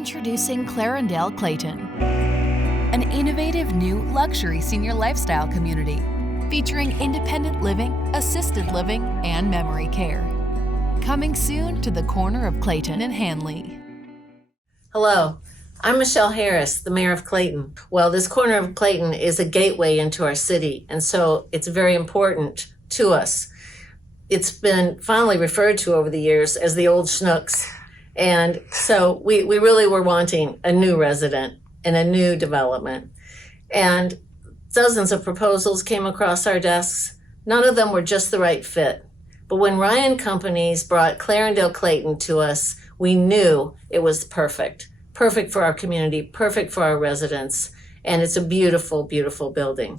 Introducing Clarendale Clayton, an innovative new luxury senior lifestyle community featuring independent living, assisted living, and memory care. Coming soon to the corner of Clayton and Hanley. Hello, I'm Michelle Harris, the mayor of Clayton. Well, this corner of Clayton is a gateway into our city, and so it's very important to us. It's been fondly referred to over the years as the old Schnooks. And so we really were wanting a new resident and a new development. And dozens of proposals came across our desks. None of them were just the right fit. But when Ryan Companies brought Clarendale Clayton to us, we knew it was perfect. Perfect for our community, perfect for our residents. And it's a beautiful, beautiful building.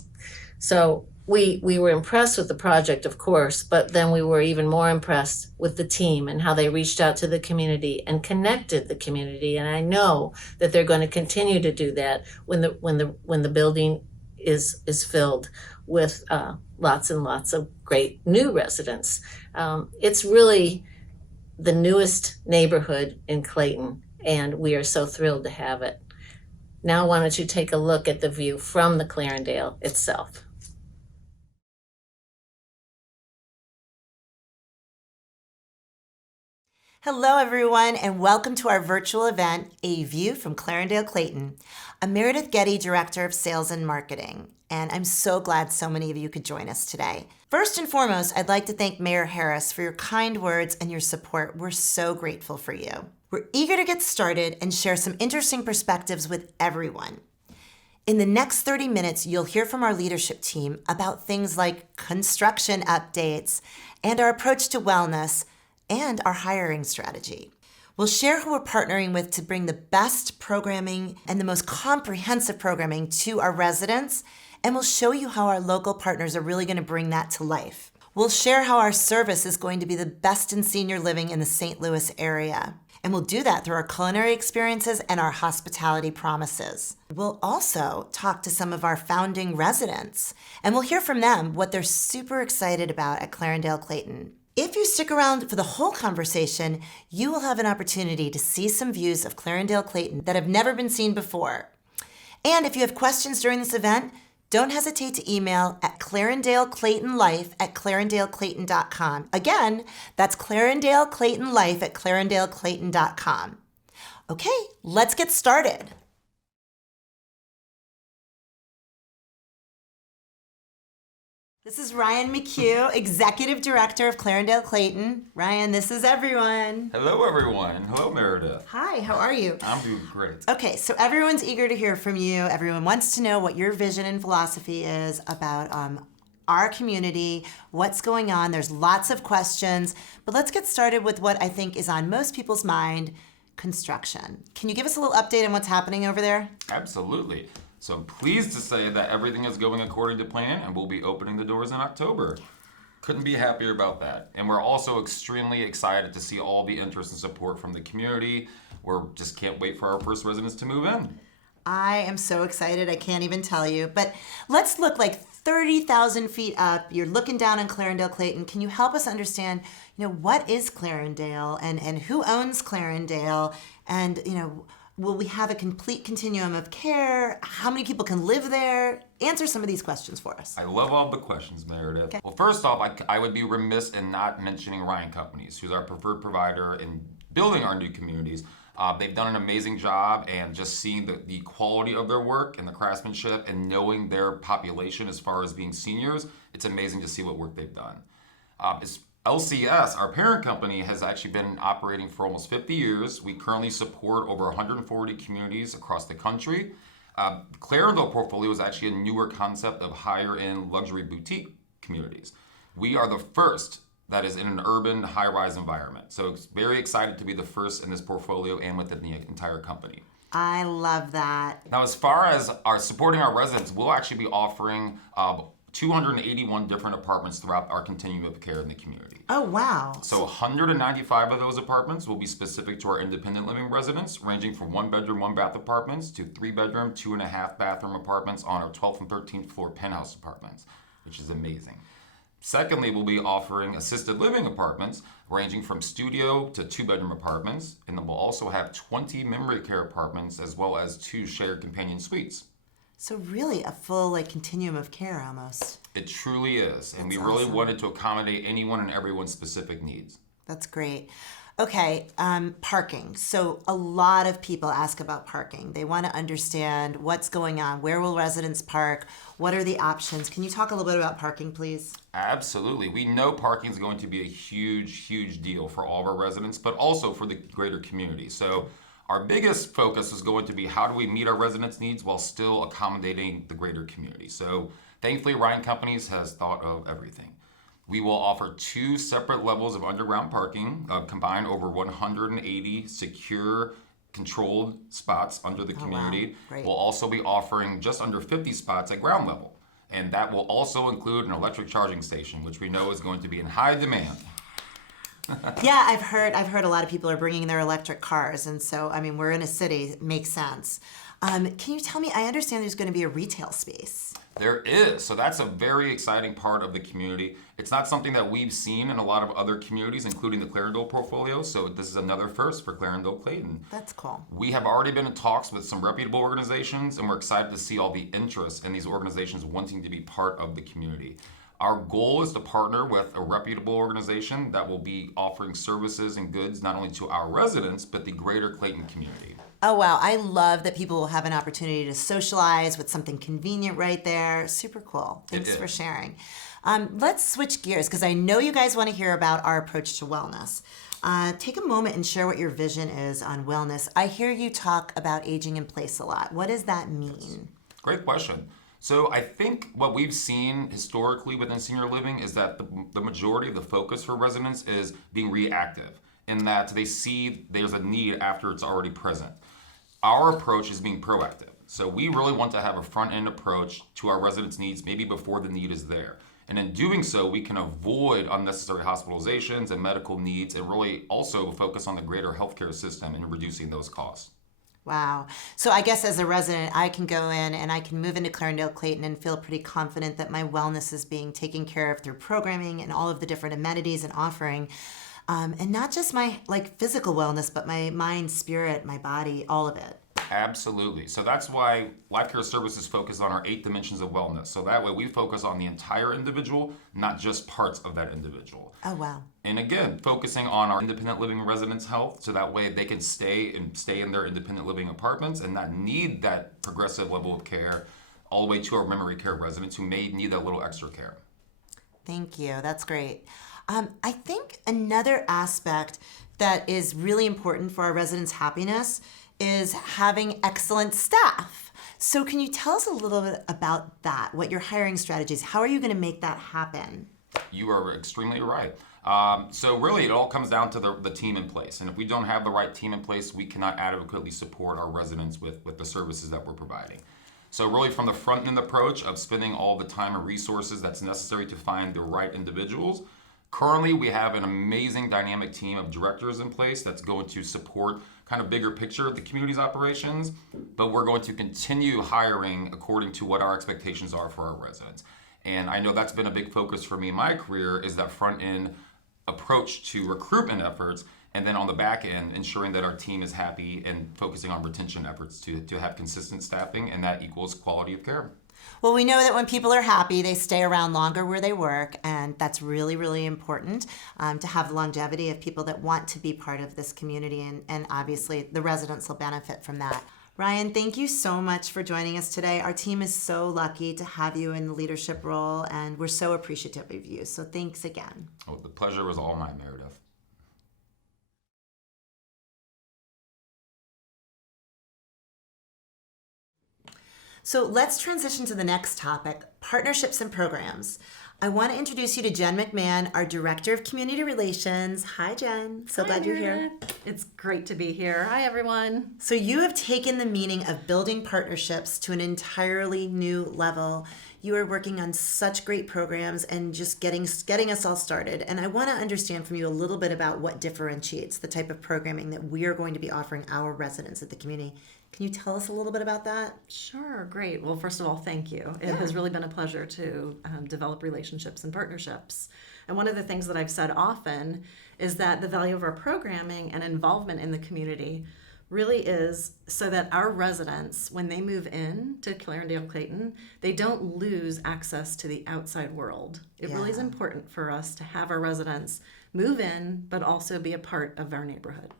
So we were impressed with the project, of course, but then we were even more impressed with the team and how they reached out to the community and connected the community. And I know that they're going to continue to do that when the building is filled with lots and lots of great new residents. It's really the newest neighborhood in Clayton, and we are so thrilled to have it. Now, why don't you take a look at the view from the Clarendale itself? Hello, everyone, and welcome to our virtual event, A View from Clarendale Clayton. I'm Meredith Getty, Director of Sales and Marketing, and I'm so glad so many of you could join us today. First and foremost, I'd like to thank Mayor Harris for your kind words and your support. We're so grateful for you. We're eager to get started and share some interesting perspectives with everyone. In the next 30 minutes, you'll hear from our leadership team about things like construction updates and our approach to wellness, and our hiring strategy. We'll share who we're partnering with to bring the best programming and the most comprehensive programming to our residents, and we'll show you how our local partners are really going to bring that to life. We'll share how our service is going to be the best in senior living in the St. Louis area, and we'll do that through our culinary experiences and our hospitality promises. We'll also talk to some of our founding residents, and we'll hear from them what they're super excited about at Clarendale Clayton. If you stick around for the whole conversation, you will have an opportunity to see some views of Clarendale Clayton that have never been seen before. And if you have questions during this event, don't hesitate to email at ClarendaleClaytonLife@ClarendaleClayton.com. Again, that's ClarendaleClaytonLife@ClarendaleClayton.com. Okay, let's get started. This is Ryan McHugh, Executive Director of Clarendale Clayton. Ryan, this is everyone. Hello, everyone. Hello, Meredith. Hi, how are you? I'm doing great. Okay, so everyone's eager to hear from you. Everyone wants to know what your vision and philosophy is about our community, what's going on. There's lots of questions, but let's get started with what I think is on most people's mind, construction. Can you give us a little update on what's happening over there? Absolutely. So I'm pleased to say that everything is going according to plan and we'll be opening the doors in October. Couldn't be happier about that. And we're also extremely excited to see all the interest and support from the community. We're just can't wait for our first residents to move in. I am so excited, I can't even tell you. But let's look like 30,000 feet up. You're looking down on Clarendale Clayton. Can you help us understand, what is Clarendale and who owns Clarendale? And, will we have a complete continuum of care? How many people can live there? Answer some of these questions for us. I love all the questions, Meredith. Okay. Well, first off, I would be remiss in not mentioning Ryan Companies, who's our preferred provider in building our new communities. They've done an amazing job, and just seeing the quality of their work and the craftsmanship and knowing their population as far as being seniors, it's amazing to see what work they've done. LCS, our parent company, has actually been operating for almost 50 years. We currently support over 140 communities across the country. Clarendale portfolio is actually a newer concept of higher-end luxury boutique communities. We are the first that is in an urban high-rise environment. So it's very excited to be the first in this portfolio and within the entire company. I love that. Now, as far as supporting our residents, we'll actually be offering 281 different apartments throughout our continuum of care in the community. Oh, wow. So 195 of those apartments will be specific to our independent living residents, ranging from 1-bedroom, 1-bath apartments to 3-bedroom, 2.5-bathroom apartments on our 12th and 13th floor penthouse apartments, which is amazing. Secondly, we'll be offering assisted living apartments ranging from studio to 2-bedroom apartments. And then we'll also have 20 memory care apartments as well as 2 shared companion suites. So really a full continuum of care almost. It truly is. And That's we really awesome. wanted to accommodate anyone and everyone's specific needs. That's great. Okay, parking. So a lot of people ask about parking. They want to understand what's going on. Where will residents park? What are the options? Can you talk a little bit about parking, please? Absolutely. We know parking is going to be a huge, huge deal for all of our residents, but also for the greater community. So our biggest focus is going to be how do we meet our residents' needs while still accommodating the greater community. So thankfully, Ryan Companies has thought of everything. We will offer 2 separate levels of underground parking, combined over 180 secure, controlled spots under the community. Wow. Great. We'll also be offering just under 50 spots at ground level. And that will also include an electric charging station, which we know is going to be in high demand. Yeah, I've heard a lot of people are bringing their electric cars. And so, we're in a city, it makes sense. Can you tell me, I understand there's going to be a retail space. There is. So that's a very exciting part of the community. It's not something that we've seen in a lot of other communities, including the Clarendale portfolio. So this is another first for Clarendale Clayton. That's cool. We have already been in talks with some reputable organizations, and we're excited to see all the interest in these organizations wanting to be part of the community. Our goal is to partner with a reputable organization that will be offering services and goods not only to our residents, but the greater Clayton community. Oh, wow. I love that people will have an opportunity to socialize with something convenient right there. Super cool. Thanks for sharing. Let's switch gears because I know you guys want to hear about our approach to wellness. Take a moment and share what your vision is on wellness. I hear you talk about aging in place a lot. What does that mean? Great question. So I think what we've seen historically within senior living is that the majority of the focus for residents is being reactive, in that they see there's a need after it's already present. Our approach is being proactive. So we really want to have a front-end approach to our residents' needs maybe before the need is there. And in doing so, we can avoid unnecessary hospitalizations and medical needs and really also focus on the greater healthcare system and reducing those costs. Wow. So I guess as a resident, I can go in and I can move into Clarendale Clayton and feel pretty confident that my wellness is being taken care of through programming and all of the different amenities and offering. And not just my physical wellness, but my mind, spirit, my body, all of it. Absolutely. So that's why Life Care Services focus on our 8 dimensions of wellness. So that way we focus on the entire individual, not just parts of that individual. Oh, wow. And again, focusing on our independent living residents' health, so that way they can stay in their independent living apartments and not need that progressive level of care all the way to our memory care residents who may need that little extra care. Thank you. That's great. I think another aspect that is really important for our residents' happiness is having excellent staff. So can you tell us a little bit about that, what your hiring strategies, how are you going to make that happen? You are extremely right. So really it all comes down to the team in place. And if we don't have the right team in place, we cannot adequately support our residents with the services that we're providing. So really from the front end approach of spending all the time and resources that's necessary to find the right individuals, currently we have an amazing dynamic team of directors in place that's going to support kind of bigger picture of the community's operations, but we're going to continue hiring according to what our expectations are for our residents. And I know that's been a big focus for me in my career is that front end approach to recruitment efforts, and then on the back end, ensuring that our team is happy and focusing on retention efforts to have consistent staffing, and that equals quality of care. Well, we know that when people are happy, they stay around longer where they work, and that's really, really important to have the longevity of people that want to be part of this community, and obviously the residents will benefit from that. Ryan, thank you so much for joining us today. Our team is so lucky to have you in the leadership role, and we're so appreciative of you. So thanks again. Oh, the pleasure was all mine, Meredith. So let's transition to the next topic, partnerships and programs. I want to introduce you to Jen McMahon, our Director of Community Relations. Hi, Jen. So glad you're here. It's great to be here. Hi, everyone. So you have taken the meaning of building partnerships to an entirely new level. You are working on such great programs and just getting us all started. And I want to understand from you a little bit about what differentiates the type of programming that we are going to be offering our residents at the community. Can you tell us a little bit about that? Sure, great. Well, first of all, thank you. It has really been a pleasure to develop relationships and partnerships. And one of the things that I've said often is that the value of our programming and involvement in the community really is so that our residents, when they move in to Clarendale Clayton, they don't lose access to the outside world. It really is important for us to have our residents move in, but also be a part of our neighborhood.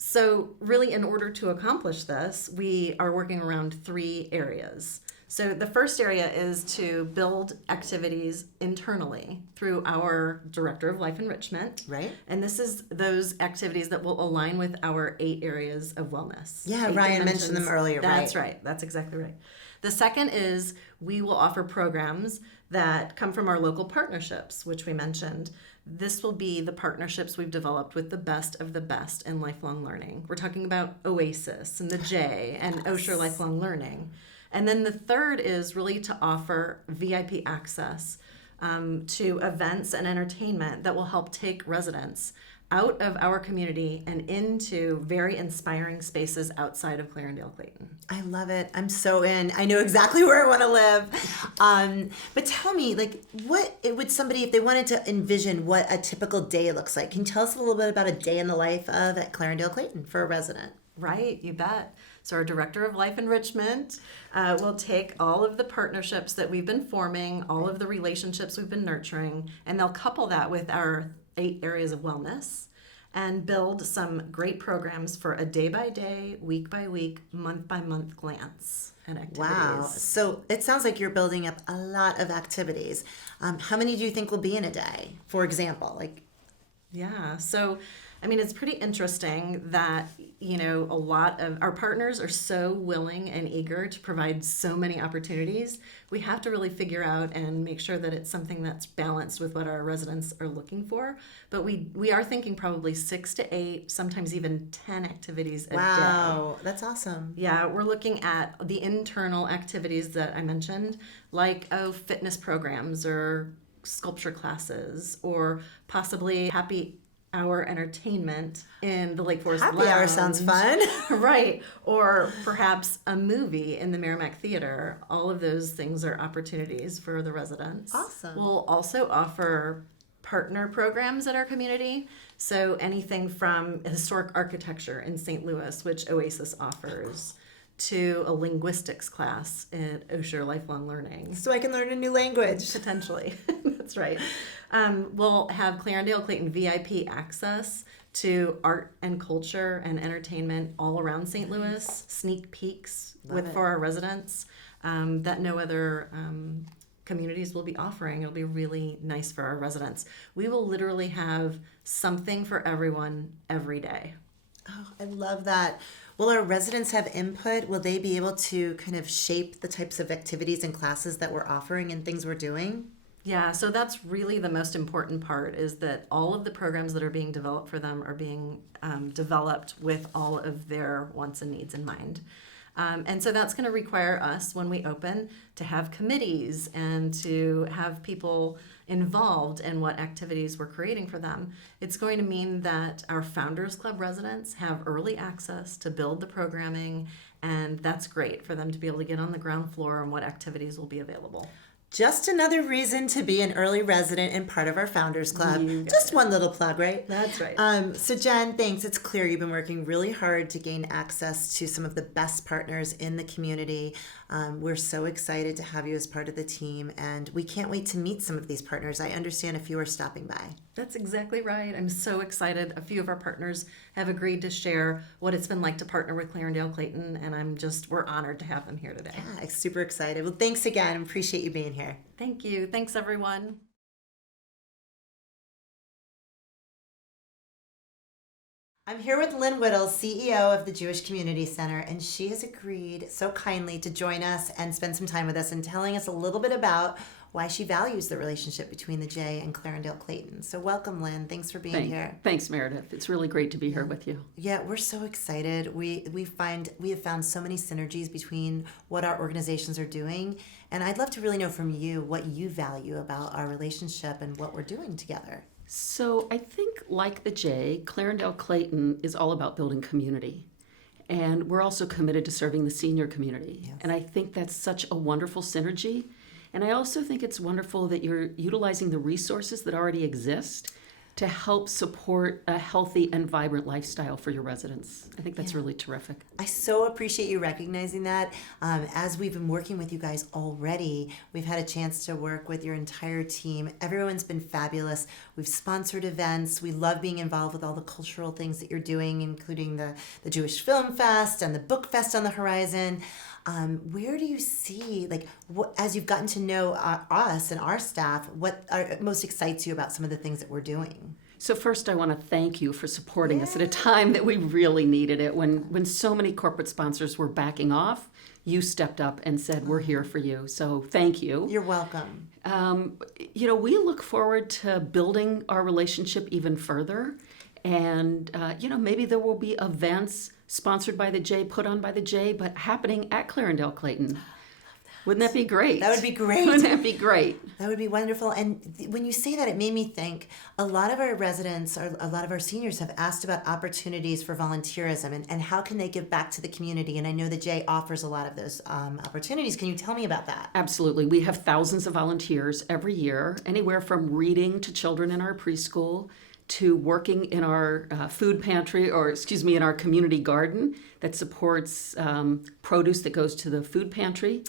So really, in order to accomplish this, we are working around 3 areas. So the first area is to build activities internally through our Director of Life Enrichment. Right. And this is those activities that will align with our 8 areas of wellness. Yeah, 8 Ryan dimensions. mentioned them earlier, right? That's right. That's exactly right. The second is we will offer programs that come from our local partnerships, which we mentioned. This will be the partnerships we've developed with the best of the best in lifelong learning. We're talking about Oasis and the J and Osher Lifelong Learning. And then the third is really to offer VIP access to events and entertainment that will help take residents out of our community and into very inspiring spaces outside of Clarendale Clayton. I love it. I'm so in. I know exactly where I want to live. But tell me, like, what it would somebody, if they wanted to envision what a typical day looks like, can you tell us a little bit about a day in the life of at Clarendale Clayton for a resident? Right, you bet. So our Director of Life Enrichment will take all of the partnerships that we've been forming, all of the relationships we've been nurturing, and they'll couple that with our 8 areas of wellness and build some great programs for a day-by-day, week-by-week, month-by-month glance and activities. Wow. So it sounds like you're building up a lot of activities. How many do you think will be in a day, for example? Yeah, so I mean, it's pretty interesting that, a lot of our partners are so willing and eager to provide so many opportunities. We have to really figure out and make sure that it's something that's balanced with what our residents are looking for. But we are thinking probably 6 to 8, sometimes even 10 activities a day. Wow, that's awesome. Yeah, we're looking at the internal activities that I mentioned, like fitness programs or sculpture classes, or possibly happy hour entertainment in the Lake Forest Happy Lounge. hour sounds fun. Right. Or perhaps a movie in the Merrimack Theater. All of those things are opportunities for the residents. Awesome. We'll also offer partner programs at our community. So anything from historic architecture in St. Louis, which Oasis offers, to a linguistics class at Osher Lifelong Learning. So I can learn a new language. Potentially. That's right. We'll have Clarendale Clayton VIP access to art and culture and entertainment all around St. Louis, sneak peeks for our residents that no other communities will be offering. It'll be really nice for our residents. We will literally have something for everyone every day. Oh, I love that. Will our residents have input? Will they be able to kind of shape the types of activities and classes that we're offering and things we're doing? Yeah, so that's really the most important part, is that all of the programs that are being developed for them are being developed with all of their wants and needs in mind. And so that's going to require us, when we open, to have committees and to have people involved in what activities we're creating for them. It's going to mean that our Founders Club residents have early access to build the programming, and that's great for them to be able to get on the ground floor and what activities will be available. Just another reason to be an early resident and part of our Founders Club. Just one little plug, right? That's right. So Jen, thanks. It's clear you've been working really hard to gain access to some of the best partners in the community. We're so excited to have you as part of the team, and we can't wait to meet some of these partners. I understand a few are stopping by. That's exactly right. I'm so excited. A few of our partners have agreed to share what it's been like to partner with Clarendale Clayton, and we're honored to have them here today. Yeah, I'm super excited. Well, thanks again. Appreciate you being here. Thank you. Thanks, everyone. I'm here with Lynn Whittle, CEO of the Jewish Community Center, and she has agreed so kindly to join us and spend some time with us and telling us a little bit about why she values the relationship between the J and Clarendale Clayton. So welcome, Lynn. Thanks for being here. Thanks, Meredith. It's really great to be here with you. Yeah, we're so excited. We have found so many synergies between what our organizations are doing, and I'd love to really know from you what you value about our relationship and what we're doing together. So I think, like the J, Clarendale Clayton is all about building community. And we're also committed to serving the senior community. Yes. And I think that's such a wonderful synergy. And I also think it's wonderful that you're utilizing the resources that already exist to help support a healthy and vibrant lifestyle for your residents. I think that's really terrific. I so appreciate you recognizing that. As we've been working with you guys already, we've had a chance to work with your entire team. Everyone's been fabulous. We've sponsored events. We love being involved with all the cultural things that you're doing, including the Jewish Film Fest and the Book Fest on the horizon. Where do you see, as you've gotten to know us and our staff, what most excites you about some of the things that we're doing? So first, I want to thank you for supporting us at a time that we really needed it. When so many corporate sponsors were backing off, you stepped up and said, we're here for you. So thank you. You're welcome. We look forward to building our relationship even further. And, maybe there will be events sponsored by the J, put on by the J, but happening at Clarendale Clayton. Wouldn't that be great? That would be great. Wouldn't that be great? That would be wonderful. And when you say that, it made me think a lot of our residents, or a lot of our seniors have asked about opportunities for volunteerism and how can they give back to the community. And I know the J offers a lot of those opportunities. Can you tell me about that? Absolutely. We have thousands of volunteers every year, anywhere from reading to children in our preschool to working in our food pantry, in our community garden that supports produce that goes to the food pantry.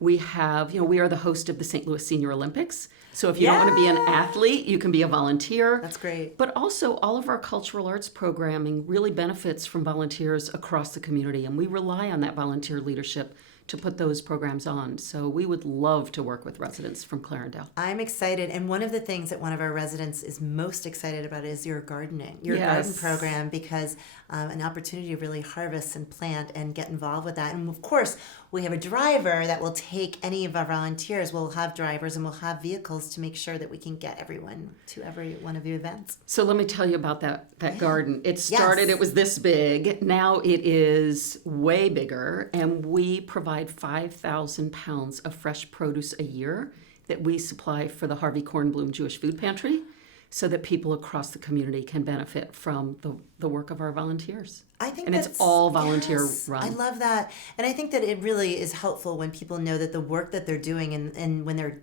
We have, we are the host of the St. Louis Senior Olympics. So if you don't want to be an athlete, you can be a volunteer. That's great. But also all of our cultural arts programming really benefits from volunteers across the community. And we rely on that volunteer leadership to put those programs on. So we would love to work with residents from Clarendale. I'm excited. And one of the things that one of our residents is most excited about is your garden program, because an opportunity to really harvest and plant and get involved with that. And of course, we have a driver that will take any of our volunteers. We'll have drivers and we'll have vehicles to make sure that we can get everyone to every one of the events. So let me tell you about that garden. It started, It was this big. Now it is way bigger, and we provide 5,000 pounds of fresh produce a year that we supply for the Harvey Kornblum Jewish Food Pantry, so that people across the community can benefit from the work of our volunteers. I think and it's all volunteer run. I love that. And I think that it really is helpful when people know that the work that they're doing and when they're,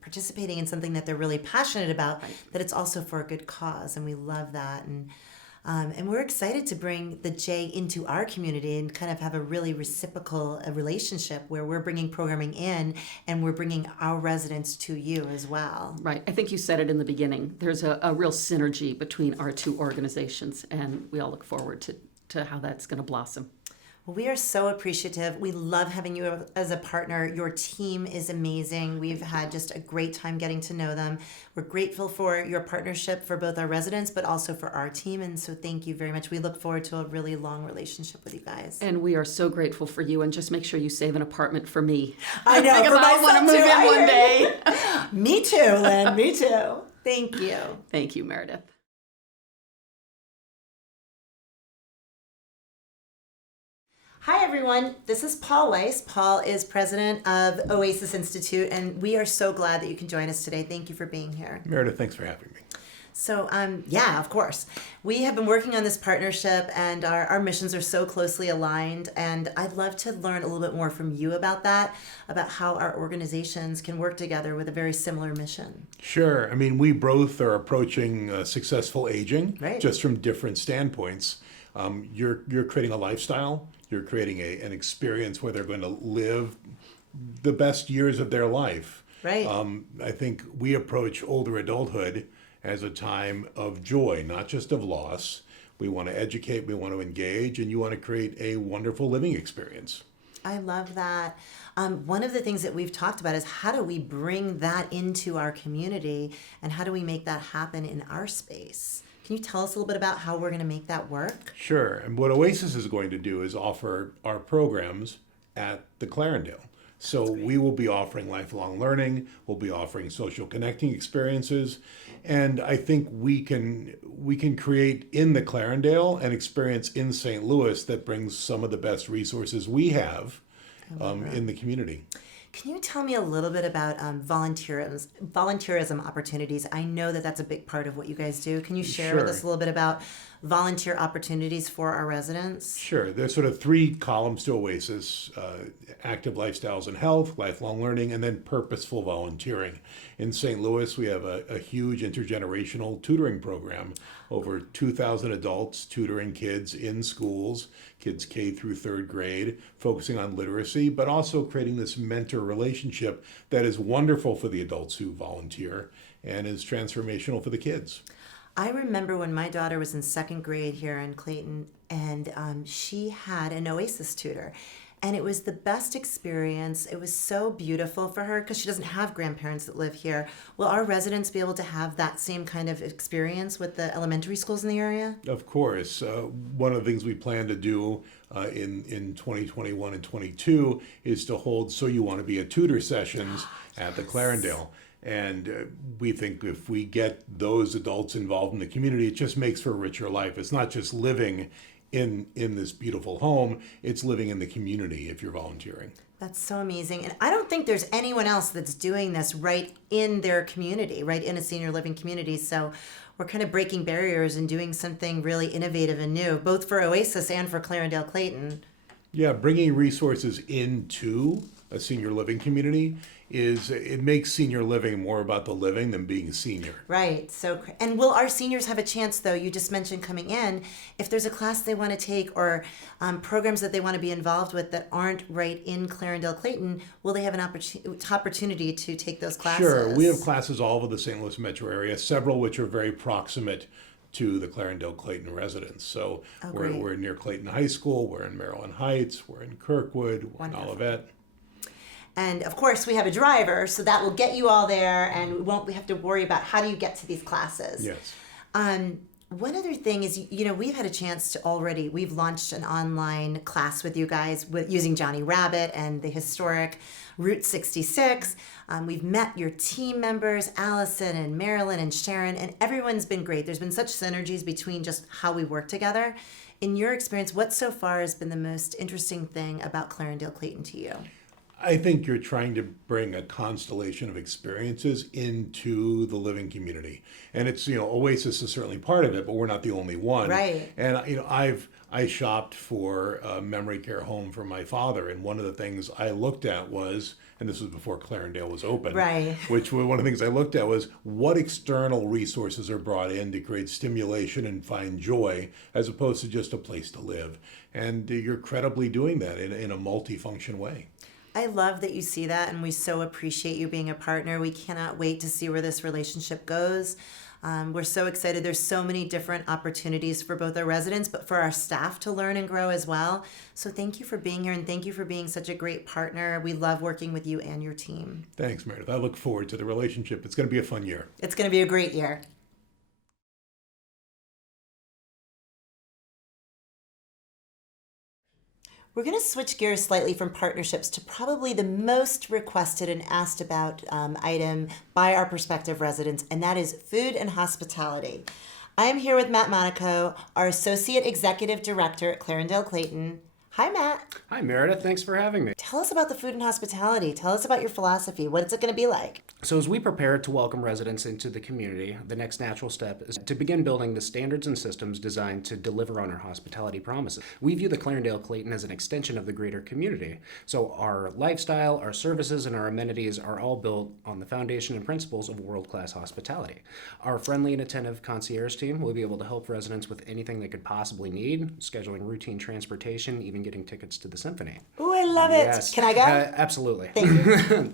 participating in something that they're really passionate about, that it's also for a good cause. And we love that. And we're excited to bring the J into our community and kind of have a really reciprocal relationship where we're bringing programming in and we're bringing our residents to you as well. Right. I think you said it in the beginning. There's a real synergy between our two organizations, and we all look forward to how that's going to blossom. Well, we are so appreciative. We love having you as a partner. Your team is amazing. We've had just a great time getting to know them. We're grateful for your partnership for both our residents, but also for our team. And so thank you very much. We look forward to a really long relationship with you guys. And we are so grateful for you. And just make sure you save an apartment for me. I know. Because I want to move in one day. Me too, Lynn. Me too. Thank you. Thank you, Meredith. Hi, everyone. This is Paul Weiss. Paul is president of Oasis Institute, and we are so glad that you can join us today. Thank you for being here. Meredith, thanks for having me. So, of course. We have been working on this partnership, and our missions are so closely aligned, and I'd love to learn a little bit more from you about that, about how our organizations can work together with a very similar mission. Sure. I mean, we both are approaching successful aging, right, just from different standpoints. You're creating a lifestyle. You're creating an experience where they're going to live the best years of their life. Right. I think we approach older adulthood as a time of joy, not just of loss. We want to educate, we want to engage, and you want to create a wonderful living experience. I love that. One of the things that we've talked about is how do we bring that into our community and how do we make that happen in our space? Can you tell us a little bit about how we're going to make that work? Sure. And what Oasis is going to do is offer our programs at the Clarendale. So we will be offering lifelong learning, we'll be offering social connecting experiences, and I think we can create in the Clarendale an experience in St. Louis that brings some of the best resources we have in the community. Can you tell me a little bit about volunteerism opportunities? I know that that's a big part of what you guys do. Can you share with us a little bit about volunteer opportunities for our residents? Sure. There's sort of three columns to Oasis: active lifestyles and health, lifelong learning, and then purposeful volunteering. In St. Louis, we have a huge intergenerational tutoring program. Over 2,000 adults tutoring kids in schools, kids K through third grade, focusing on literacy, but also creating this mentor relationship that is wonderful for the adults who volunteer and is transformational for the kids. I remember when my daughter was in second grade here in Clayton, and she had an Oasis tutor. And it was the best experience. It was so beautiful for her because she doesn't have grandparents that live here. Will our residents be able to have that same kind of experience with the elementary schools in the area? Of course. One of the things we plan to do in 2021 and 22 is to hold So You Want to Be a Tutor sessions at the Clarendale. And we think if we get those adults involved in the community, it just makes for a richer life. It's not just living in this beautiful home, it's living in the community if you're volunteering. That's so amazing. And I don't think there's anyone else that's doing this right in their community, right in a senior living community. So we're kind of breaking barriers and doing something really innovative and new, both for Oasis and for Clarendale Clayton. Yeah, bringing resources into a senior living community it makes senior living more about the living than being a senior. Right. So, and will our seniors have a chance, though? You just mentioned coming in. If there's a class they want to take or programs that they want to be involved with that aren't right in Clarendale Clayton, will they have an opportunity to take those classes? Sure. We have classes all over the St. Louis metro area, several which are very proximate to the Clarendale Clayton residents. So we're near Clayton High School, we're in Maryland Heights, we're in Kirkwood, we're in Olivet. And of course, we have a driver, so that will get you all there, and we have to worry about how do you get to these classes. Yes. One other thing is, we've had a chance to we've launched an online class with you guys using Johnny Rabbit and the historic Route 66. We've met your team members, Allison and Marilyn and Sharon, and everyone's been great. There's been such synergies between just how we work together. In your experience, what so far has been the most interesting thing about Clarendale Clayton to you? I think you're trying to bring a constellation of experiences into the living community. And it's, Oasis is certainly part of it, but we're not the only one. Right. And, I shopped for a memory care home for my father. And one of the things I looked at was, and this was before Clarendale was open. Right. Which one of the things I looked at was what external resources are brought in to create stimulation and find joy as opposed to just a place to live. And you're credibly doing that in a multifunction way. I love that you see that, and we so appreciate you being a partner. We cannot wait to see where this relationship goes. We're so excited. There's so many different opportunities for both our residents, but for our staff to learn and grow as well. So thank you for being here, and thank you for being such a great partner. We love working with you and your team. Thanks, Meredith. I look forward to the relationship. It's going to be a fun year. It's going to be a great year. We're going to switch gears slightly from partnerships to probably the most requested and asked about item by our prospective residents, and that is food and hospitality. I am here with Matt Monaco, our Associate Executive Director at Clarendale Clayton. Hi, Matt. Hi, Meredith. Thanks for having me. Tell us about the food and hospitality. Tell us about your philosophy. What is it going to be like? So as we prepare to welcome residents into the community, the next natural step is to begin building the standards and systems designed to deliver on our hospitality promises. We view the Clarendale Clayton as an extension of the greater community. So our lifestyle, our services, and our amenities are all built on the foundation and principles of world-class hospitality. Our friendly and attentive concierge team will be able to help residents with anything they could possibly need, scheduling routine transportation, even getting tickets to the symphony. Ooh, I love it. Yes. Can I go? Absolutely. Thank you.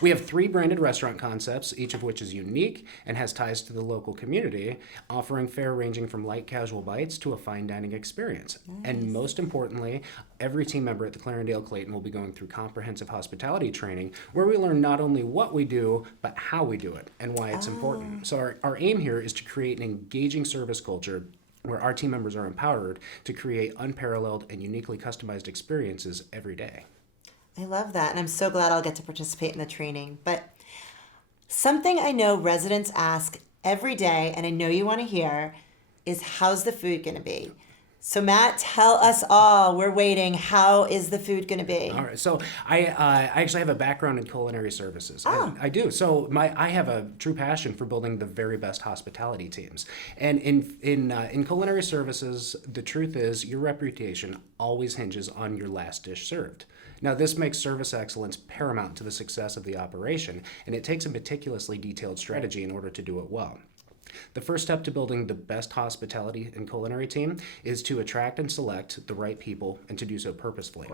We have 3 branded restaurant concepts, each of which is unique and has ties to the local community, offering fare ranging from light casual bites to a fine dining experience. And most importantly, every team member at the Clarendale Clayton will be going through comprehensive hospitality training where we learn not only what we do, but how we do it and why it's important. So our aim here is to create an engaging service culture where our team members are empowered to create unparalleled and uniquely customized experiences every day. I love that, and I'm so glad I'll get to participate in the training. But something I know residents ask every day, and I know you want to hear, is how's the food going to be? So Matt, tell us all. We're waiting. How is the food going to be? All right. So I actually have a background in culinary services. I do. So I have a true passion for building the very best hospitality teams. And in culinary services, the truth is your reputation always hinges on your last dish served. Now, this makes service excellence paramount to the success of the operation, and it takes a meticulously detailed strategy in order to do it well. The first step to building the best hospitality and culinary team is to attract and select the right people and to do so purposefully.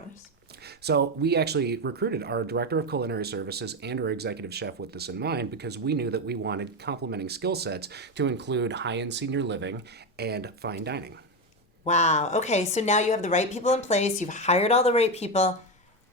So we actually recruited our director of culinary services and our executive chef with this in mind because we knew that we wanted complementing skill sets to include high-end senior living and fine dining. Wow. Okay, so now you have the right people in place. You've hired all the right people.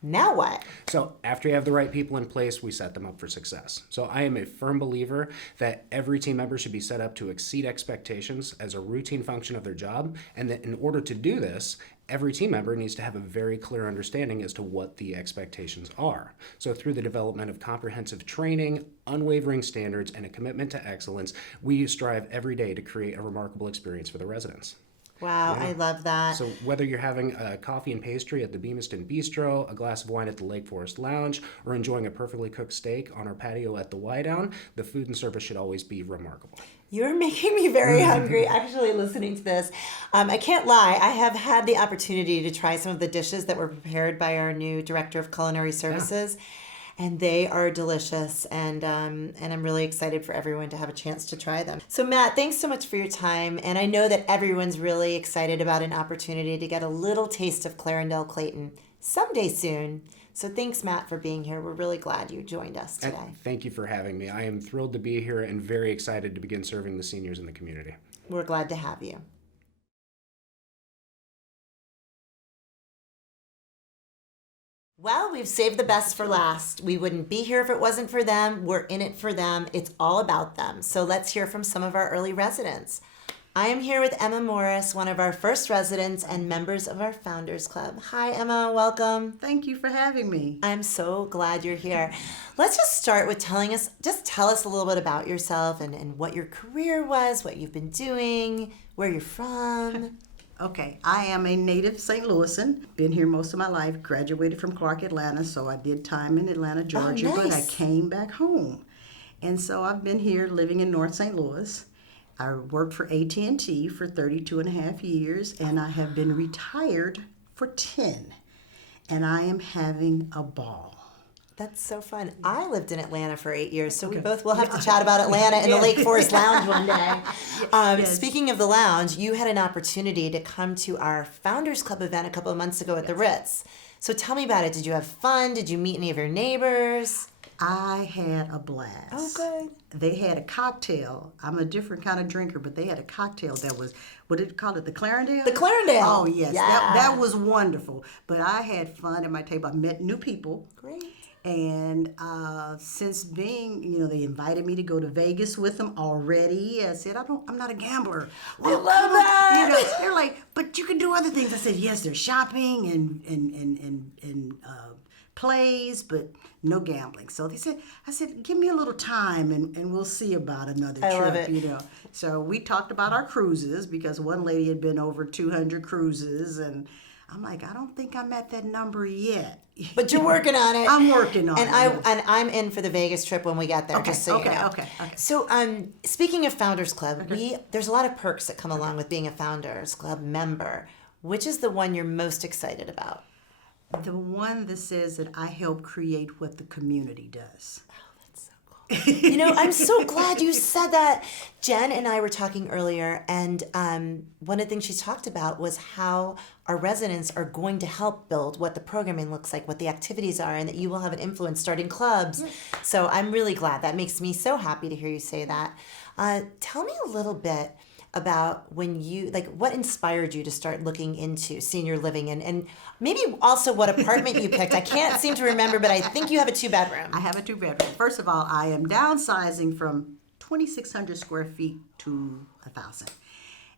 Now what? So after you have the right people in place, we set them up for success. So I am a firm believer that every team member should be set up to exceed expectations as a routine function of their job, and that in order to do this, every team member needs to have a very clear understanding as to what the expectations are. So through the development of comprehensive training, unwavering standards, and a commitment to excellence, we strive every day to create a remarkable experience for the residents. Wow, I love that. So whether you're having a coffee and pastry at the Beamiston Bistro, a glass of wine at the Lake Forest Lounge, or enjoying a perfectly cooked steak on our patio at the Y-Down, the food and service should always be remarkable. You're making me very hungry actually listening to this. I can't lie. I have had the opportunity to try some of the dishes that were prepared by our new Director of Culinary Services. Yeah. And they are delicious, and I'm really excited for everyone to have a chance to try them. So Matt, thanks so much for your time, and I know that everyone's really excited about an opportunity to get a little taste of Clarendale Clayton someday soon. So thanks, Matt, for being here. We're really glad you joined us today. Thank you for having me. I am thrilled to be here and very excited to begin serving the seniors in the community. We're glad to have you. Well, we've saved the best for last. We wouldn't be here if it wasn't for them. We're in it for them. It's all about them. So let's hear from some of our early residents. I am here with Emma Morris, one of our first residents and members of our Founders Club. Hi, Emma. Welcome. Thank you for having me. I'm so glad you're here. Let's just start with tell us a little bit about yourself and what your career was, what you've been doing, where you're from. Okay, I am a native St. Louisan. Been here most of my life. Graduated from Clark, Atlanta, so I did time in Atlanta, Georgia, nice. But I came back home. And so I've been here living in North St. Louis. I worked for AT&T for 32 and a half years, and I have been retired for 10. And I am having a ball. That's so fun. I lived in Atlanta for 8 years, so we'll have to chat about Atlanta in the Lake Forest Lounge one day. Yes. Speaking of the lounge, you had an opportunity to come to our Founders Club event a couple of months ago at the Ritz. So tell me about it. Did you have fun? Did you meet any of your neighbors? I had a blast. Oh, good. They had a cocktail. I'm a different kind of drinker, but they had a cocktail that was, what did you call it, the Clarendale? The Clarendale. Oh, yes. Yeah. That was wonderful. But I had fun at my table. I met new people. Great. And since being, they invited me to go to Vegas with them already. I said, I'm not a gambler. Well, I love that. They're like, but you can do other things. I said, yes, there's shopping and plays, but no gambling. So I said, give me a little time and we'll see about another trip. Love it. So we talked about our cruises because one lady had been over 200 cruises, and I'm like, I don't think I'm at that number yet. But you're working on it. I'm working on it. And I'm in for the Vegas trip when we get there, just so you know. Okay. So speaking of Founders Club, there's a lot of perks that come along with being a Founders Club member. Which is the one you're most excited about? The one that says that I help create what the community does. Oh, that's so You know, I'm so glad you said that. Jen and I were talking earlier, and one of the things she talked about was how our residents are going to help build what the programming looks like, what the activities are, and that you will have an influence starting clubs. So I'm really glad. That makes me so happy to hear you say that. Tell me a little bit about when you, like, what inspired you to start looking into senior living, and maybe also what apartment you picked. I can't seem to remember, but I think you have a 2-bedroom. I have a 2-bedroom. First of all, I am downsizing from 2,600 square feet to 1,000.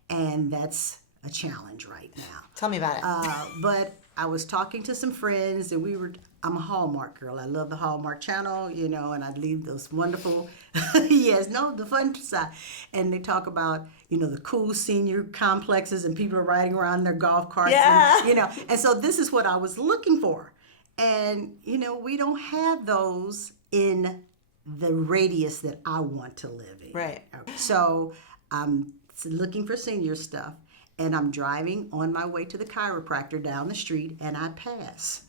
And that's a challenge right now. Tell me about it. But I was talking to some friends, and I'm a Hallmark girl. I love the Hallmark Channel, you know, and I leave those wonderful, the fun side. And they talk about, you know, the cool senior complexes and people are riding around in their golf carts. Yeah. And, you know, and so this is what I was looking for. And, you know, we don't have those in the radius that I want to live in. Right. So I'm looking for senior stuff. And I'm driving on my way to the chiropractor down the street, and I pass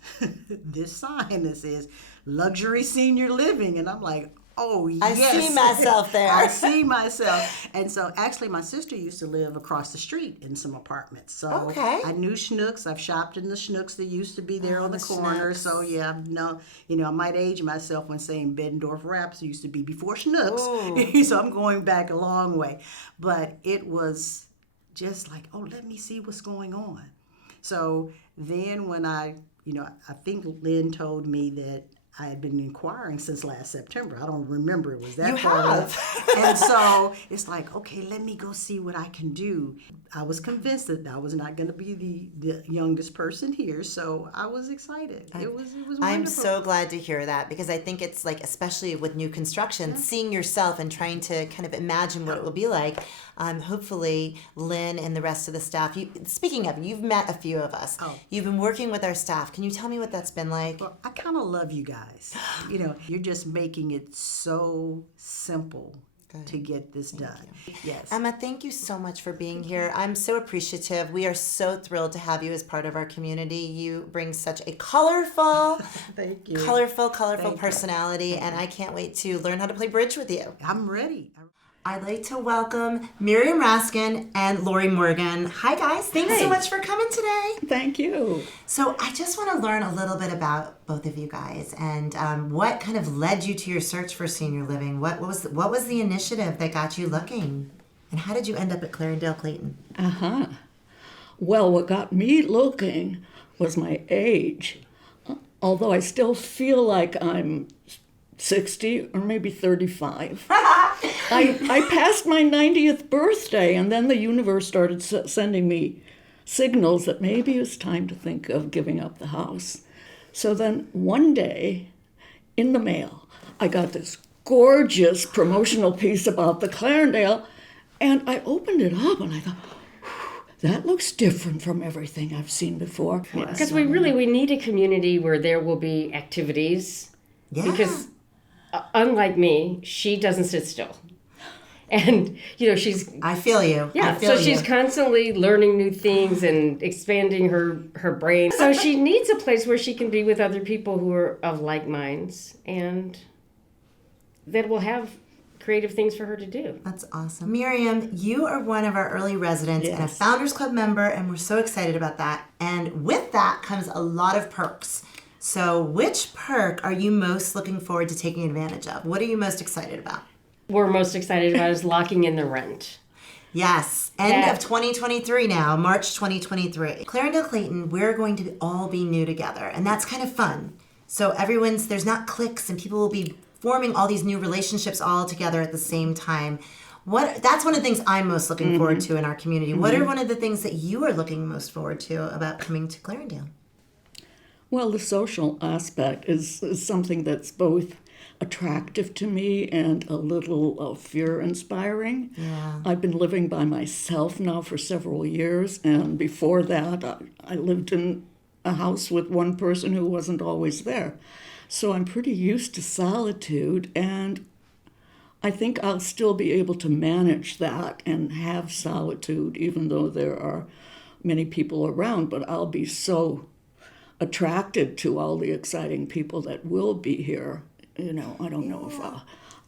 this sign that says luxury senior living. And I'm like, oh, yes. I see myself there. I see myself. And so actually my sister used to live across the street in some apartments. So Okay. I knew Schnucks. I've shopped in the Schnucks that used to be there on the corner. Schnucks. So yeah, no, you know, I might age myself when saying Beddendorf Wraps used to be before Schnucks. So I'm going back a long way. But it was just like, oh, let me see what's going on. So then when I think Lynn told me that I had been inquiring since last September. I don't remember it was that You far. have. And so it's like, okay, let me go see what I can do. I was convinced that I was not going to be the youngest person here, so I was excited. It was wonderful. I'm so glad to hear that, because I think it's like, especially with new construction, seeing yourself and trying to kind of imagine what it will be like. Hopefully, Lynn and the rest of the staff. Speaking of, you've met a few of us. Oh. You've been working with our staff. Can you tell me what that's been like? Well, I kind of love you guys. You know, you're just making it so simple to get this done. Yes. Emma, thank you so much for being here. I'm so appreciative. We are so thrilled to have you as part of our community. You bring such a colorful, Thank you. colorful Thank you. personality, and I can't wait to learn how to play bridge with you. I'm ready. I'd like to welcome Miriam Raskin and Lori Morgan. Hi, guys. Thanks so much for coming today. Thank you. So I just want to learn a little bit about both of you guys and what kind of led you to your search for senior living. What was the initiative that got you looking? And how did you end up at Clarendale Clayton? Well, what got me looking was my age. Although I still feel like I'm 60 or maybe 35. I passed my 90th birthday, and then the universe started sending me signals that maybe it was time to think of giving up the house. So then one day in the mail, I got this gorgeous promotional piece about the Clarendale, and I opened it up and I thought, that looks different from everything I've seen before. Because we need a community where there will be activities. Yeah. Because unlike me, she doesn't sit still. And, you know, I feel you. Yeah, I feel she's constantly learning new things and expanding her brain. So she needs a place where she can be with other people who are of like minds and that will have creative things for her to do. That's awesome. Miriam, you are one of our early residents and a Founders Club member, and we're so excited about that. And with that comes a lot of perks. So which perk are you most looking forward to taking advantage of? What are you most excited about? We're most excited about is locking in the rent. Yes, end of 2023 now, March 2023. Clarendale Clayton, we're going to all be new together, and that's kind of fun. So there's not cliques, and people will be forming all these new relationships all together at the same time. That's one of the things I'm most looking forward to in our community. What are one of the things that you are looking most forward to about coming to Clarendale? Well, the social aspect is something that's both attractive to me and a little fear-inspiring. Yeah. I've been living by myself now for several years, and before that, I lived in a house with one person who wasn't always there. So I'm pretty used to solitude, and I think I'll still be able to manage that and have solitude, even though there are many people around, but I'll be so attracted to all the exciting people that will be here. You know, I don't know if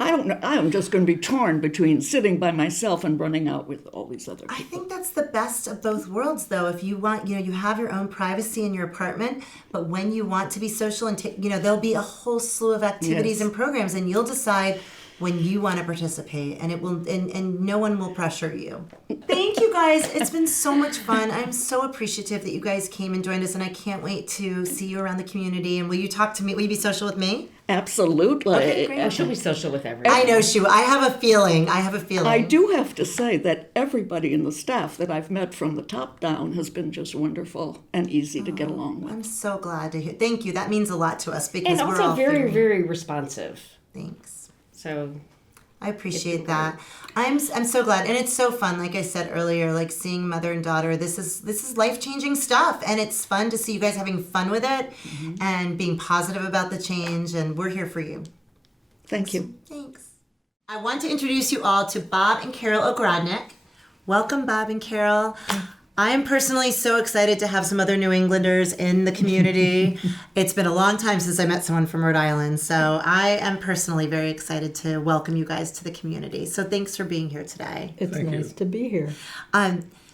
I don't know. I'm just going to be torn between sitting by myself and running out with all these other I people. think that's the best of both worlds, though. If you want, you have your own privacy in your apartment, but when you want to be social and there'll be a whole slew of activities Yes. and programs, and you'll decide when you want to participate, and it will, and no one will pressure you. Thank you guys. It's been so much fun. I'm so appreciative that you guys came and joined us, and I can't wait to see you around the community. And will you talk to me? Will you be social with me? Absolutely. Okay, great. She'll be social with everyone. I know, Shu. I have a feeling. I do have to say that everybody in the staff that I've met from the top down has been just wonderful and easy to get along with. I'm so glad to hear. Thank you. That means a lot to us because And we're also all very, figuring- very responsive. Thanks. So I appreciate that. I'm so glad, and it's so fun. Like I said earlier, like seeing mother and daughter. This is life-changing stuff, and it's fun to see you guys having fun with it and being positive about the change. And we're here for you. Thank you. Thanks. I want to introduce you all to Bob and Carol Ogrodnik. Welcome, Bob and Carol. I am personally so excited to have some other New Englanders in the community. It's been a long time since I met someone from Rhode Island, so I am personally very excited to welcome you guys to the community. So thanks for being here today. It's nice to be here.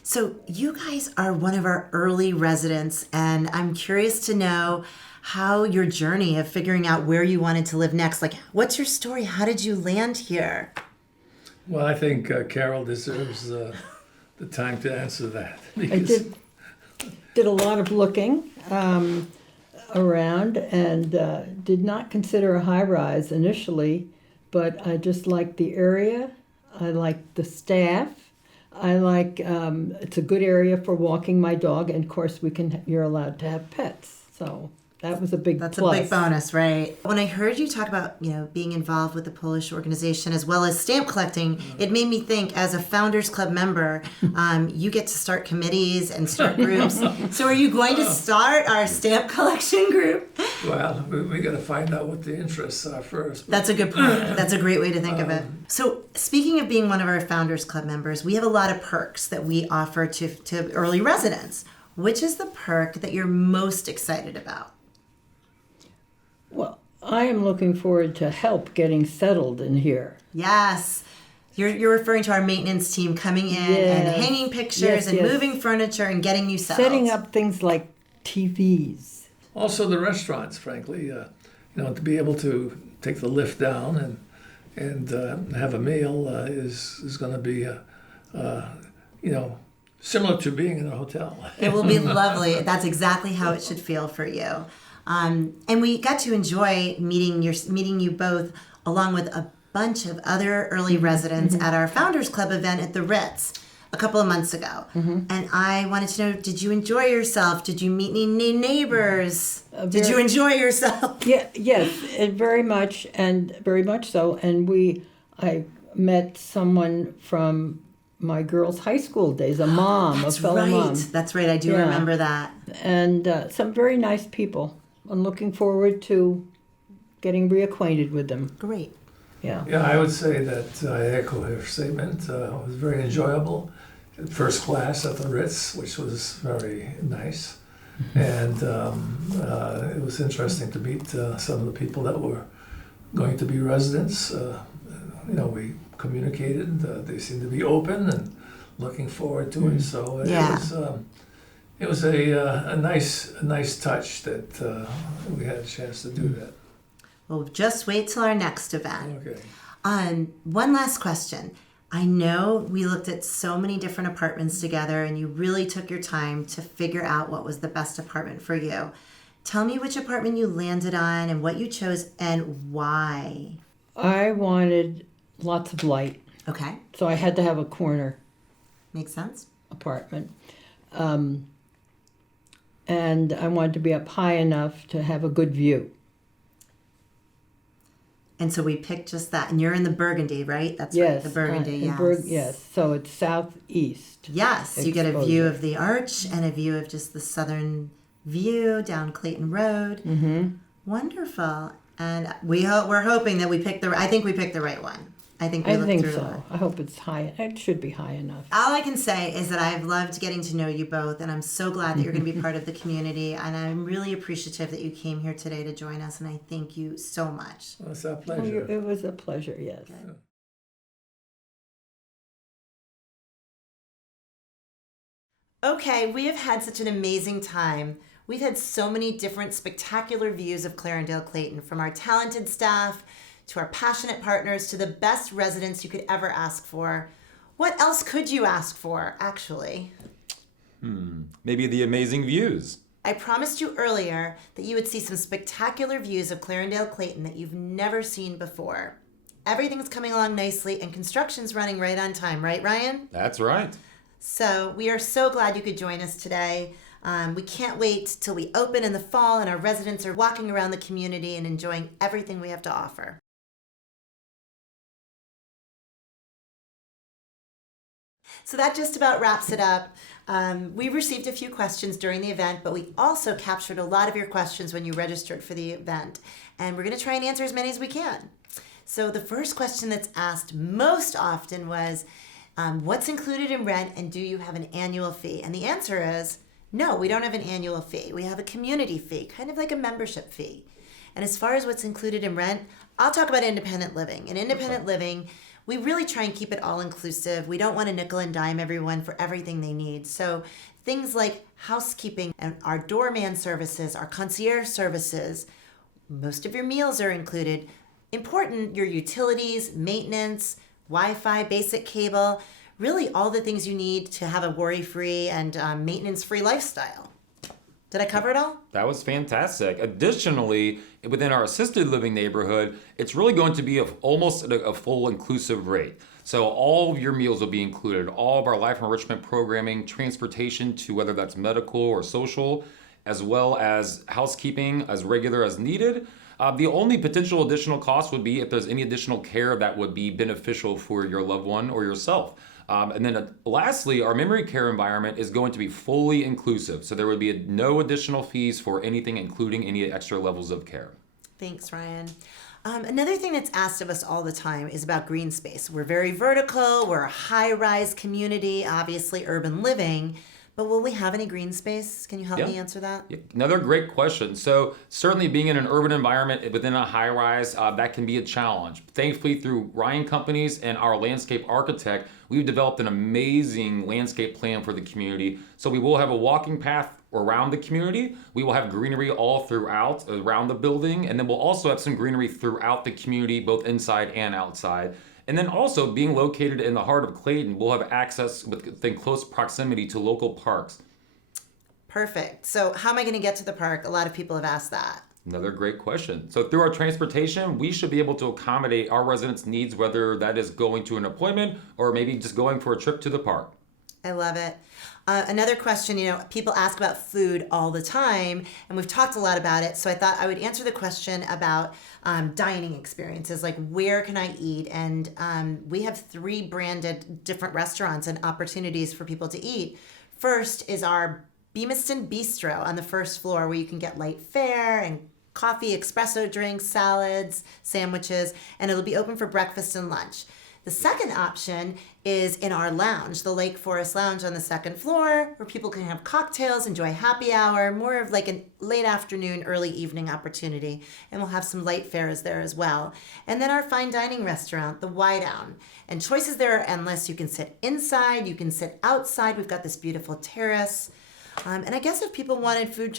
So you guys are one of our early residents, and I'm curious to know how your journey of figuring out where you wanted to live next. Like, what's your story? How did you land here? Well, I think Carol deserves the time to answer that. I did a lot of looking around and did not consider a high-rise initially, but I just liked the area. I liked the staff. I like it's a good area for walking my dog, and of course you're allowed to have pets. So that was a big That's plus. a big bonus, right? When I heard you talk about, being involved with the Polish organization as well as stamp collecting, it made me think, as a Founders Club member, you get to start committees and start groups. So are you going to start our stamp collection group? Well, we got to find out what the interests are first. That's a good point. That's a great way to think of it. So speaking of being one of our Founders Club members, we have a lot of perks that we offer to early residents. Which is the perk that you're most excited about? Well, I am looking forward to help getting settled in here. Yes. You're referring to our maintenance team coming in and hanging pictures and moving furniture and getting you settled. Setting up things like TVs. Also the restaurants, frankly, to be able to take the lift down and have a meal is going to be, similar to being in a hotel. It will be lovely. That's exactly how it should feel for you. And we got to enjoy meeting you both along with a bunch of other early residents at our Founders Club event at the Ritz a couple of months ago. And I wanted to know, did you enjoy yourself? Did you meet any new neighbors? Did you enjoy yourself? Yeah, yes, very much so. And I met someone from my girls' high school days, a mom, a fellow mom. That's right, I do remember that. And some very nice people. I'm looking forward to getting reacquainted with them. Great. Yeah. Yeah, I would say that I echo her statement. It was very enjoyable. First class at the Ritz, which was very nice. And it was interesting to meet some of the people that were going to be residents. We communicated. They seemed to be open and looking forward to it. So it was a nice touch that we had a chance to do that. Well, just wait till our next event. Okay. One last question. I know we looked at so many different apartments together, and you really took your time to figure out what was the best apartment for you. Tell me which apartment you landed on and what you chose and why. I wanted lots of light. Okay. So I had to have a corner Makes sense. apartment. And I wanted to be up high enough to have a good view. And so we picked just that. And you're in the Burgundy, right? That's Yes. right. The Burgundy, Yes. So it's southeast. Yes. You get a exposure. view of the arch and a view of just the southern view down Clayton Road. Mm-hmm. Wonderful. And we're hoping that I think we picked the right one. I think we I looked think through a so. lot. I hope it's high. It should be high enough. All I can say is that I've loved getting to know you both, and I'm so glad that you're going to be part of the community. And I'm really appreciative that you came here today to join us, and I thank you so much. Well, it's our Oh, pleasure. it was a pleasure, yes. Okay, we have had such an amazing time. We've had so many different spectacular views of Clarendale Clayton, from our talented staff to our passionate partners to the best residents you could ever ask for. What else could you ask for, actually? Maybe the amazing views. I promised you earlier that you would see some spectacular views of Clarendale Clayton that you've never seen before. Everything's coming along nicely and construction's running right on time, right, Ryan? That's right. So we are so glad you could join us today. We can't wait till we open in the fall and our residents are walking around the community and enjoying everything we have to offer. So that just about wraps it up. We received a few questions during the event, but we also captured a lot of your questions when you registered for the event. And we're going to try and answer as many as we can. So the first question that's asked most often was, what's included in rent and do you have an annual fee? And the answer is, no, we don't have an annual fee. We have a community fee, kind of like a membership fee. And as far as what's included in rent, I'll talk about independent living. In independent living, we really try and keep it all inclusive. We don't want to nickel and dime everyone for everything they need. So things like housekeeping and our doorman services, our concierge services, most of your meals are included. Important, your utilities, maintenance, Wi-Fi, basic cable, really all the things you need to have a worry-free and maintenance-free lifestyle. Did I cover it all? That was fantastic. Additionally, within our assisted living neighborhood, it's really going to be almost a full inclusive rate. So all of your meals will be included, all of our life enrichment programming, transportation to whether that's medical or social, as well as housekeeping as regular as needed. The only potential additional cost would be if there's any additional care that would be beneficial for your loved one or yourself. And then lastly, our memory care environment is going to be fully inclusive. So there would be no additional fees for anything, including any extra levels of care. Thanks, Ryan. Another thing that's asked of us all the time is about green space. We're very vertical, we're a high-rise community, obviously urban living, but will we have any green space? Can you help me answer that? Yeah, another great question. So certainly being in an urban environment within a high rise, that can be a challenge. Thankfully, through Ryan Companies and our landscape architect, we've developed an amazing landscape plan for the community. So we will have a walking path around the community. We will have greenery all throughout around the building. And then we'll also have some greenery throughout the community, both inside and outside. And then also being located in the heart of Clayton, we'll have access within close proximity to local parks. Perfect. So how am I going to get to the park? A lot of people have asked that. Another great question. So through our transportation, we should be able to accommodate our residents' needs, whether that is going to an appointment or maybe just going for a trip to the park. I love it. Another question, people ask about food all the time, and we've talked a lot about it. So I thought I would answer the question about dining experiences, like where can I eat? And we have 3 branded different restaurants and opportunities for people to eat. First is our Beamiston Bistro on the first floor, where you can get light fare and coffee, espresso drinks, salads, sandwiches, and it'll be open for breakfast and lunch. The second option is in our lounge, the Lake Forest Lounge on the second floor, where people can have cocktails, enjoy happy hour, more of like a late afternoon, early evening opportunity. And we'll have some light fares there as well. And then our fine dining restaurant, the Wideout. And choices there are endless. You can sit inside, you can sit outside. We've got this beautiful terrace. And I guess if people wanted food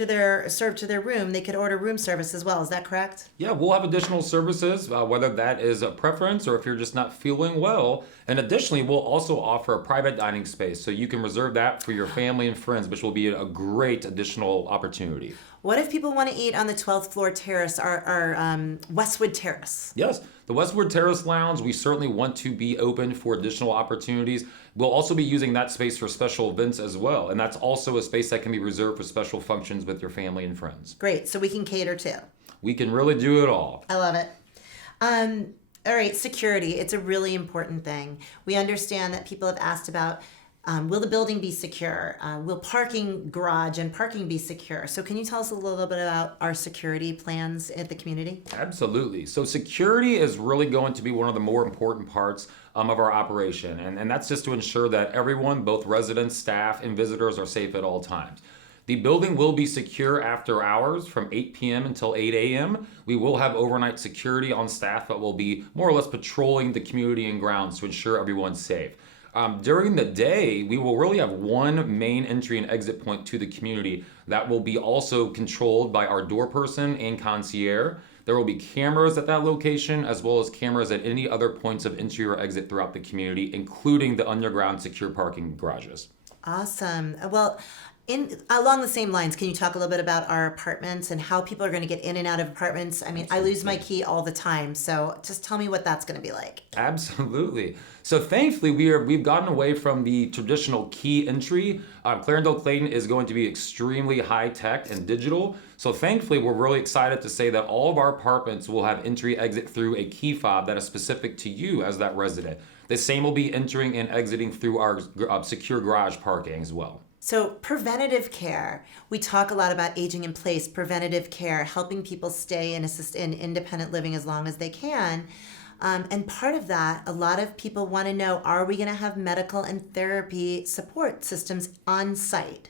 served to their room, they could order room service as well. Is that correct? Yeah, we'll have additional services, whether that is a preference or if you're just not feeling well. And additionally, we'll also offer a private dining space, so you can reserve that for your family and friends, which will be a great additional opportunity. What if people want to eat on the 12th floor terrace, our Westwood Terrace? Yes, the Westwood Terrace Lounge, we certainly want to be open for additional opportunities. We'll also be using that space for special events as well. And that's also a space that can be reserved for special functions with your family and friends. Great, so we can cater too. We can really do it all. I love it. All right, security. It's a really important thing. We understand that people have asked about Will the building be secure? Will garage and parking be secure? So can you tell us a little bit about our security plans at the community? Absolutely. So security is really going to be one of the more important parts of our operation. And that's just to ensure that everyone, both residents, staff, and visitors, are safe at all times. The building will be secure after hours from 8 p.m. until 8 a.m. We will have overnight security on staff that will be more or less patrolling the community and grounds to ensure everyone's safe. During the day, we will really have one main entry and exit point to the community that will be also controlled by our door person and concierge. There will be cameras at that location, as well as cameras at any other points of entry or exit throughout the community, including the underground secure parking garages. Awesome. Well, along the same lines, can you talk a little bit about our apartments and how people are going to get in and out of apartments? I mean, I lose my key all the time, so just tell me what that's going to be like. Absolutely. So thankfully, we've gotten away from the traditional key entry. Clarendale Clayton is going to be extremely high tech and digital. So thankfully, we're really excited to say that all of our apartments will have entry exit through a key fob that is specific to you as that resident. The same will be entering and exiting through our secure garage parking as well. So preventative care, we talk a lot about aging in place, preventative care, helping people stay in independent living as long as they can. And part of that, a lot of people want to know, are we going to have medical and therapy support systems on site?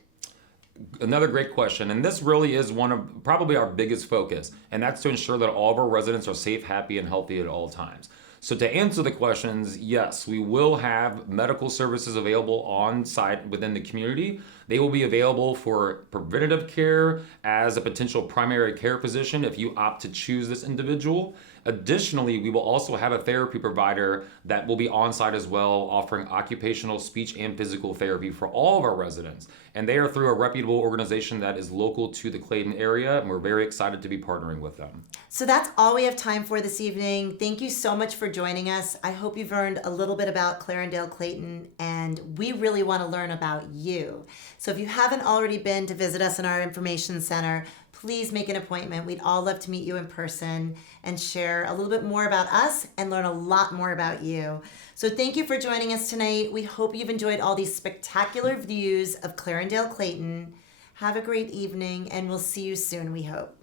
Another great question, and this really is one of probably our biggest focus, and that's to ensure that all of our residents are safe, happy, and healthy at all times. So to answer the questions, yes, we will have medical services available on site within the community. They will be available for preventative care as a potential primary care physician if you opt to choose this individual. Additionally, we will also have a therapy provider that will be on site as well, offering occupational, speech, and physical therapy for all of our residents. And they are through a reputable organization that is local to the Clayton area, and we're very excited to be partnering with them. So that's all we have time for this evening. Thank you so much for joining us. I hope you've learned a little bit about Clarendale Clayton, and we really want to learn about you. So if you haven't already been to visit us in our information center, please make an appointment. We'd all love to meet you in person and share a little bit more about us and learn a lot more about you. So thank you for joining us tonight. We hope you've enjoyed all these spectacular views of Clarendale Clayton. Have a great evening, and we'll see you soon, we hope.